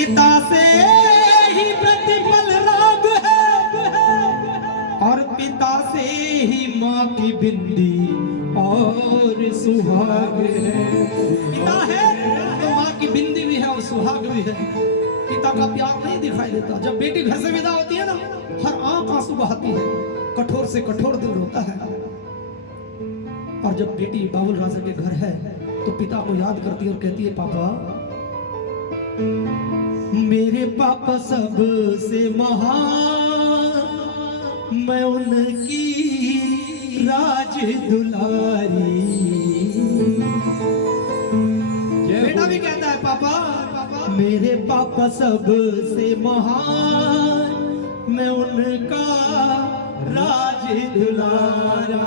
पिता से ही प्रतिपल राग है और पिता से ही माँ की बिंदी और सुहाग है। पिता है तो माँ की बिंदी भी है और सुहाग भी है। पिता का प्यार नहीं दिखाई देता। जब बेटी घर से विदा होती है ना, हर आंख आंसू बहाती है, कठोर से कठोर दिल रोता है। और जब बेटी बाबुल राजा के घर है तो पिता को याद करती है और कहती है, पापा, मेरे पापा सबसे महान, मैं उनकी राज दुलारी। बेटा भी कहता है, पापा, मेरे पापा सबसे महान, मैं उनका राज दुलारा।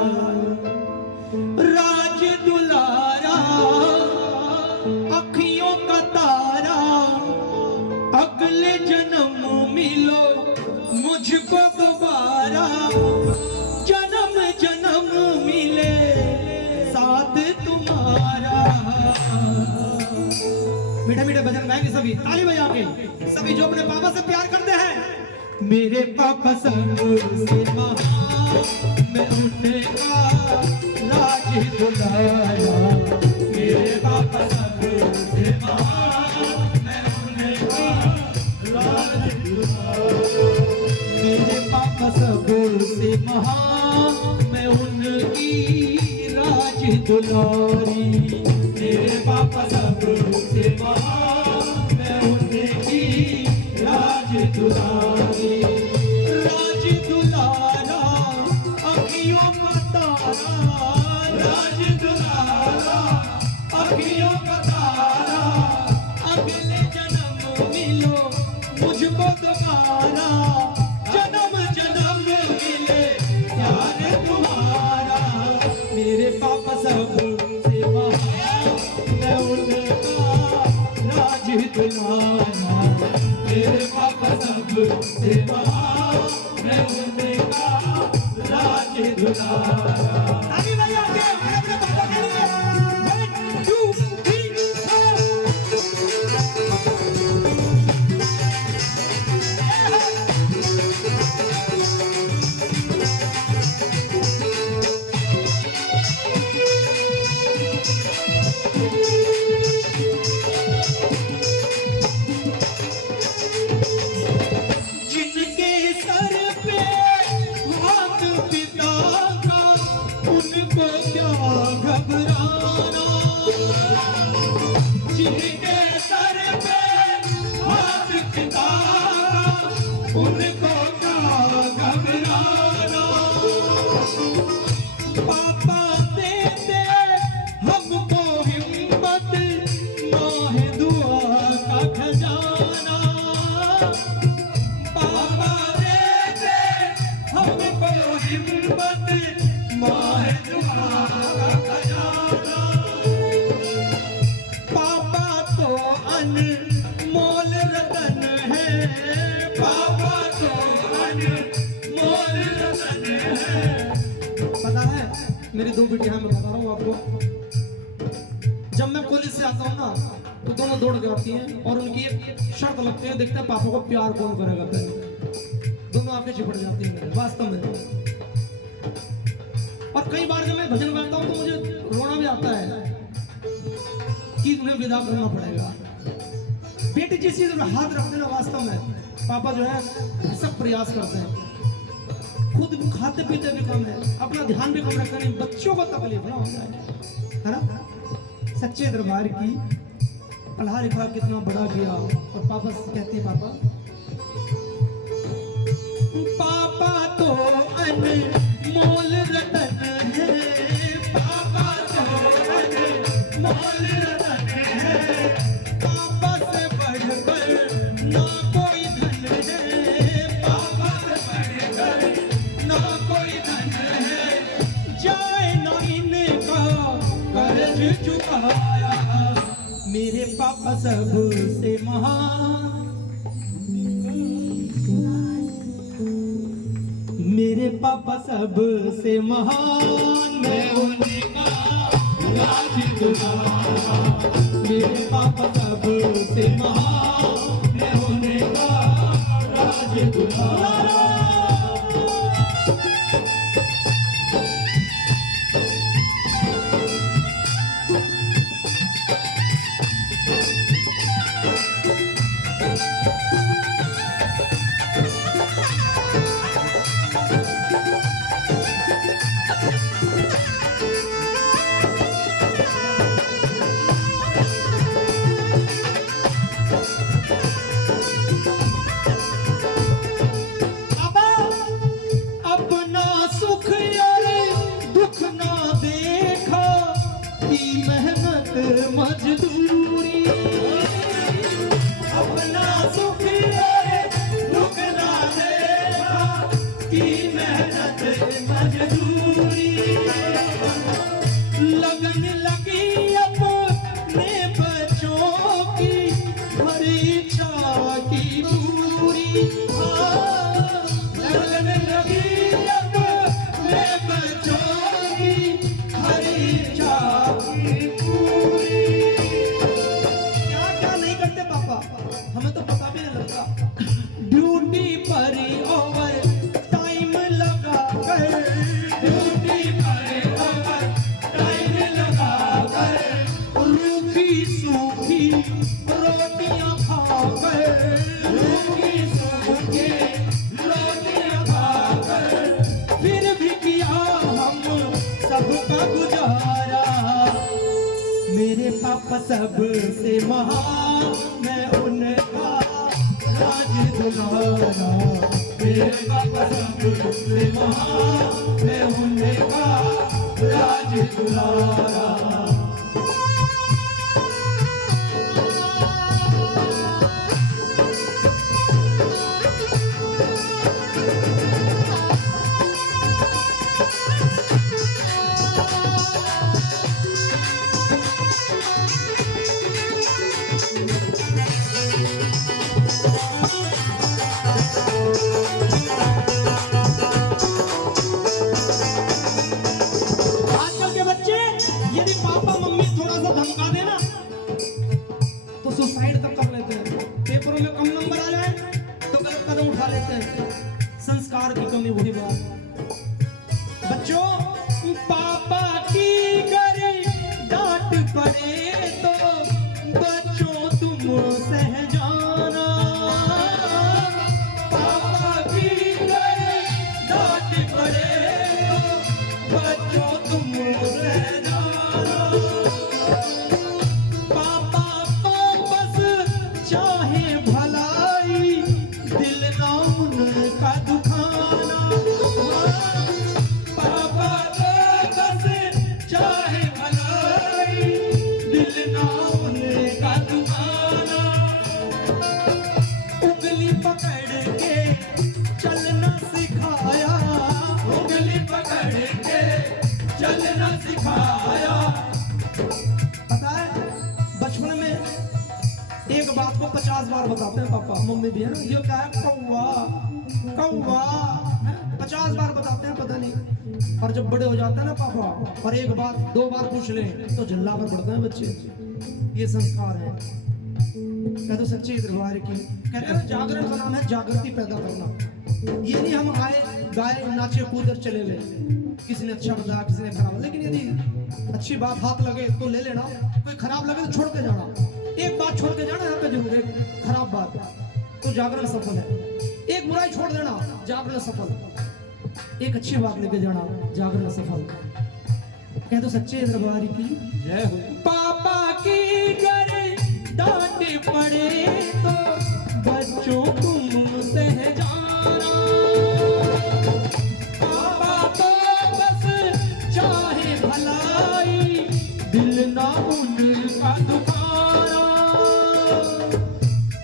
राज दुलारा, अखियों का तारा, अगले जन्म मिलो मुझको दोबारा। जन्म जन्म मिले साथ तुम्हारा। मीठे मीठे भजन गाएंगे सभी, ताली बजा के सभी जो अपने पापा से प्यार करते हैं। मेरे पापा सबसे महान, मैं उनका राज दुलारा। मेरे पापा सबसे महान, मैं उनका राज दुलारा। मेरे पापा सबसे महान, मैं उनकी राज दुलारी। मेरे पापा सबसे महान, मैं उनकी राज दुलारी। राज दुलारा, अखियों का तारा, राज दुलारा, अखियों का तारा, अगले जन्म मिलो मुझको दोबारा। जन्म जन्म मिले प्यार तुम्हारा। मेरे पापा सबसे महान, मैं उनका राज दुलारा। मेरे पापा सबसे महान, मैं उनका राज दुलारा। आगे भाई आगे, अपने पापा के लिए 1 2 3 जिनके सर पे हाथ पिता का, उनको क्या घबराना। जिनके सर पे हाथ पिता का, उनको क्या घबराना। पापा देते हमको हिम्मत, माँ है दुआ का खजाना। पापा देते हमको हिम्मत, माँ है दुआ का खजाना। पापा तो अनमोल रतन है, पापा तो अनमोल रतन है। पता है मेरी 2 बेटियां, मैं बता रहा हूँ आपको, जब मैं कॉलेज से आता हूँ ना तो दोनों दौड़ के आती हैं और उनकी एक शर्त लगती है, देखते हैं पापा को प्यार कौन करेगा पहले। दोनों आंखें चिपट जाती हैं मेरे, वास्तव में। और कई बार जब मैं भजन गाता हूँ तो मुझे रोना भी आता है कि उन्हें विदा करना पड़ेगा। बेटी जिस चीज में हाथ रखते ना, वास्तव में पापा जो है सब प्रयास करते हैं। खुद खाते पीते भी कम है, अपना ध्यान भी कम रखते नहीं, बच्चों को तकलीफ ना हो जाए, है ना। सच्चे दरबार की पढ़ा लिखा कितना बड़ा किया। और पापा कहते हैं, पापा तो अनमोल रतन है, पापा तो अनमोल रतन है। पापा से बढ़कर ना कोई धन है, पापा से बढ़कर ना कोई धन है। जाए ना इनका कर्ज चुकाया। मेरे पापा सबसे महान, मेरे पापा सबसे महान, मैं उनका राज दुलारा। मेरे पापा सबसे महान, मैं हाँ, लगने लगी अब ले बच्चों की हर इच्छा की पूरी। क्या क्या नहीं करते पापा, हमें तो पता भी नहीं लगता। ड्यूटी पर ओवर टाइम लगा कर, ड्यूटी पर ओवर टाइम लगा कर, रूखी सूखी रोटियां खा कर, रूखी सूखी रोटियां खा कर, फिर भी किया हम सबका गुजारा। मेरे पापा सबसे महान, मैं उनका राज दुलारा। मेरे पापा सबसे महान, मैं उनका राज दुलारा। आजकल के बच्चे यदि पापा मम्मी थोड़ा सा धमका देना तो सुसाइड तक कर लेते हैं। पेपरों में कम नंबर आ जाए तो गलत कदम उठा लेते हैं। संस्कार की कमी वही बात। बच्चों, पापा की करे डांट पड़े तो बच्चों तुम सह जाना। पापा की करे डांट पड़े तो बच्चों तुम सह जाना। पापा को बस चाहे भलाई, दिल ना उनका दुखाना। पापा को बस चाहे भलाई, दिल ना उनका दुखाना। उंगली पकड़ के चलना सिखाया, उंगली पकड़ के चलना सिखाया। पता है बचपन में एक बात को 50 बार बताते हैं पापा मम्मी भी, है ना, ये क्या है, कौवा कौवा, 50 बार बताते हैं, पता नहीं। और जब बड़े हो जाते हैं ना पापा और एक बात 2 बार पूछ लें तो झल्ला पर पड़ते हैं बच्चे। ये संस्कार है। कह दो सच्चे दरबार की, कहते हैं ना जागरण का नाम है जागृति पैदा करना। ये नहीं हम आए गाए नाचे कूदर चले गए, किसी ने अच्छा बताया किसी ने खराब, लेकिन यदि अच्छी बात हाथ लगे तो ले लेना, कोई खराब लगे तो छोड़ के जाना। एक बात छोड़ के जाना यहाँ पे जरूर, एक खराब बात तो जागरण सफल है। एक बुराई छोड़ देना, जागरण सफल। एक अच्छी बात लेके जाना, जागरण सफल। कह दो सच्चे दरबार की जय हो। पापा की करे डांट पड़े तो बच्चों तुम सह जाना। पापा तो बस चाहे भलाई, दिल ना उनका दुखाना।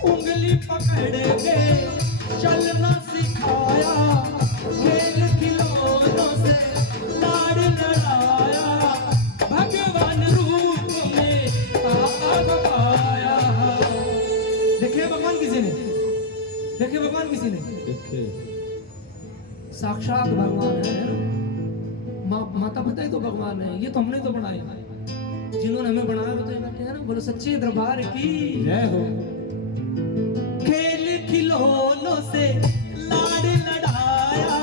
उंगली पकड़ के चलना सिखाया, खेल खिलौनों से लाड़ लड़ाया। भगवान रूप में आया। देखे भगवान किसी ने, देखे भगवान किसी ने, साक्षात भगवान है। माता पिता ही तो भगवान है, ये तो हमने तो बनाए, जिन्होंने हमें बनाया वो तो बैठे हैं ना। बोलो सच्चे दरबार की जय हो। खेल खिलौनों से लाड़ लड़ाया,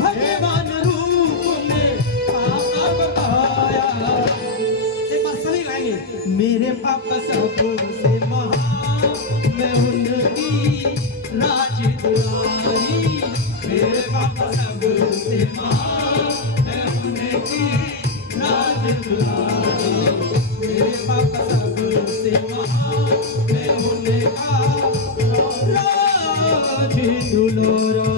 भगवान रूप में आया। एक बार सभी गाएंगे। मेरे पापा सबसे महान, मैं उनकी राज दुलारी। मेरे पापा सबसे महान, मैं उनकी राज दुलारी। मेरे पापा सबसे महान, मैं उनका राज दुलारा।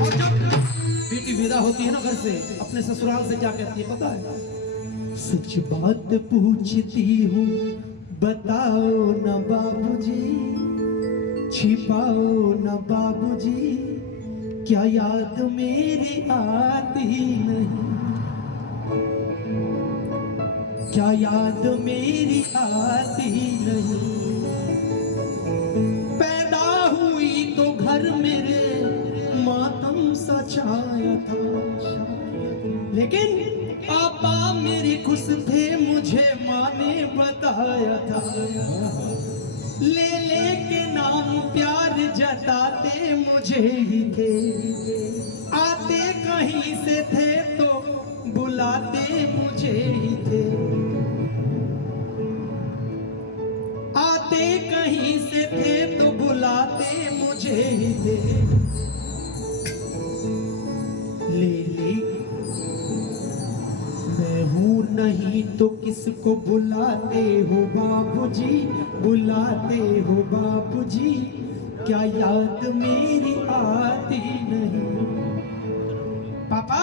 और जब बेटी विदा होती है ना घर से, अपने ससुराल से क्या कहती है पता है? सच बात पूछती हूँ बताओ ना बाबूजी, छिपाओ ना बाबूजी, क्या याद मेरी आती नहीं? क्या याद मेरी आती नहीं? बताया था, ले ले के नाम प्यार जताते मुझे ही थे, आते कहीं से थे तो बुलाते मुझे ही थे, आते कहीं से थे तो बुलाते मुझे ही थे। ले ले मैं हूँ नहीं तो किसको बुलाते हो बाबूजी, बुलाते हो बाबूजी, क्या याद मेरी आती नहीं। पापा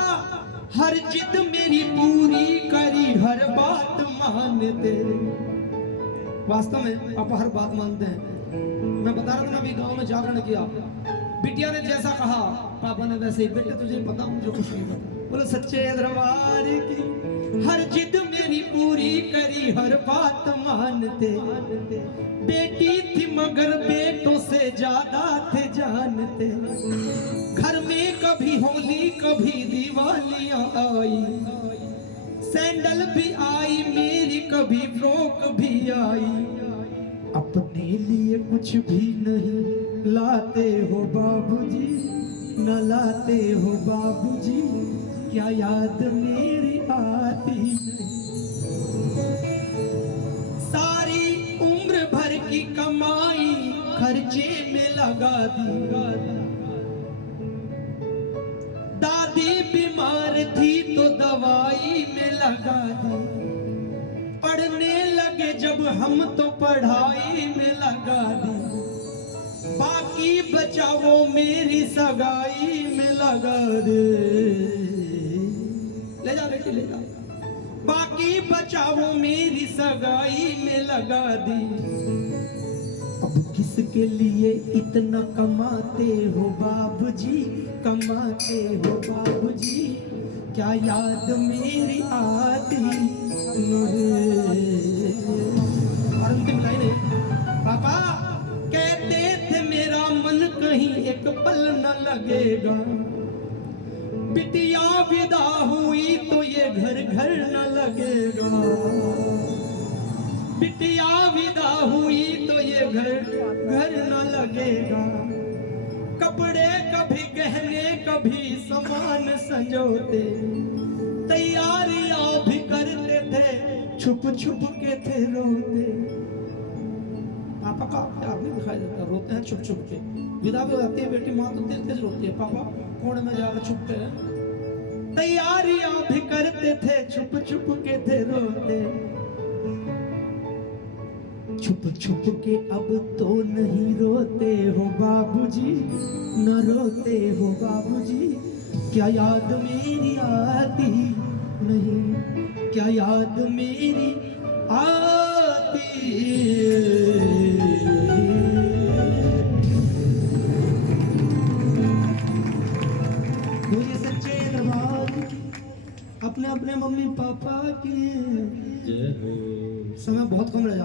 हर जिद मेरी पूरी करी, हर बात मानते। वास्तव में पापा हर बात मानते हैं। मैं बता रहा था ना, अभी गांव में जागरण किया, बिटिया ने जैसा कहा पापा ने वैसे ही, बेटे तुझे पता मुझे कुछ नहीं पता। बोलो सच्चे दरबार की हर जिद मेरी पूरी करी, हर बात मानते। बेटी थी मगर बेटों से ज्यादा थे जानते। घर में कभी होली कभी दिवालियां आई, सैंडल भी आई मेरी, कभी फ्रॉक भी आई। अपने लिए कुछ भी नहीं लाते हो बाबूजी, न लाते हो बाबूजी, क्या याद मेरी आती नहीं। सारी उम्र भर की कमाई खर्चे में लगा दी, दादी बीमार थी तो दवाई में लगा दी, पढ़ने लगे जब हम तो पढ़ाई में लगा दी, बाकी बचाओ मेरी सगाई में लगा दे। ले जा बेटी ले जा, बाकी बचाओ मेरी सगाई में लगा दी। अब किसके लिए इतना कमाते हो बाबूजी, कमाते हो बाबूजी, क्या याद मेरी आती नहीं। अंतिम लाइन है, पापा कहते थे मेरा मन कहीं एक पल न लगेगा, बिटिया विदा हुई तो ये घर घर न लगेगा, बिटिया विदा हुई तो ये घर घर न लगेगा। कपड़े कभी गहने कभी सामान संजोते, तैयारियां भी करते थे, छुप छुप के थे रोते। पापा का प्यार नहीं दिखाई देता, रोते हैं छुप छुप के। विदा भी हो जाती है बेटी, माँ तो तेज तेज रोती है, पापा कोने में जाकर छुपते हैं। तैयारियां भी करते थे, छुप छुप के थे रोते। छुप छुप के अब तो नहीं रोते हो बाबूजी, न रोते हो बाबूजी, क्या याद मेरी आती नहीं, क्या याद मेरी आती। मुझे सच्चे दरबार अपने अपने मम्मी पापा की। समय बहुत कम रह